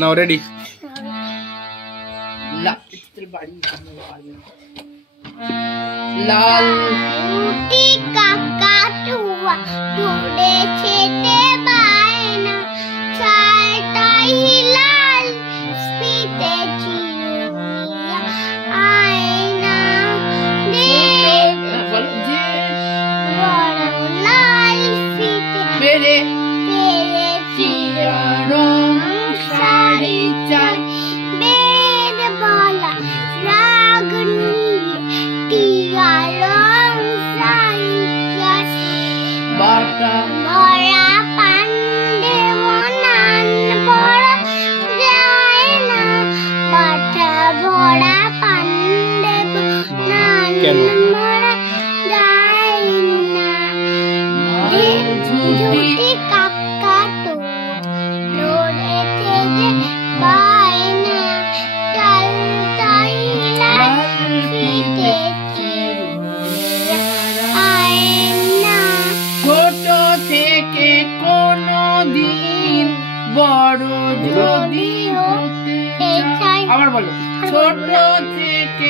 নাও ready. লাল রুটি কাকাতুয়া ধরে খেতে বায়না, চারটাই লাল স্পিতে চিরুনিয়া আয়না, বড় লাল স্পিতে পেরেছি রং শাড়ি চাই, বেদ বলা রাগ নিয়ে টিয়া রং শাড়ি চাই, ভরা পান্ডে বনান ভরা যায় না, বাটা ভরা পান্ডে বনান ভরা যায় না, ঝুটি কাকাতুয়া ধরেছে যে বায়না, চালতাই লাল স্পিতে চিরুনিয়া আয়না। ছোট থেকে কোনো দিন বড় যদি হতে চাই, আবার বলো, ছোট থেকে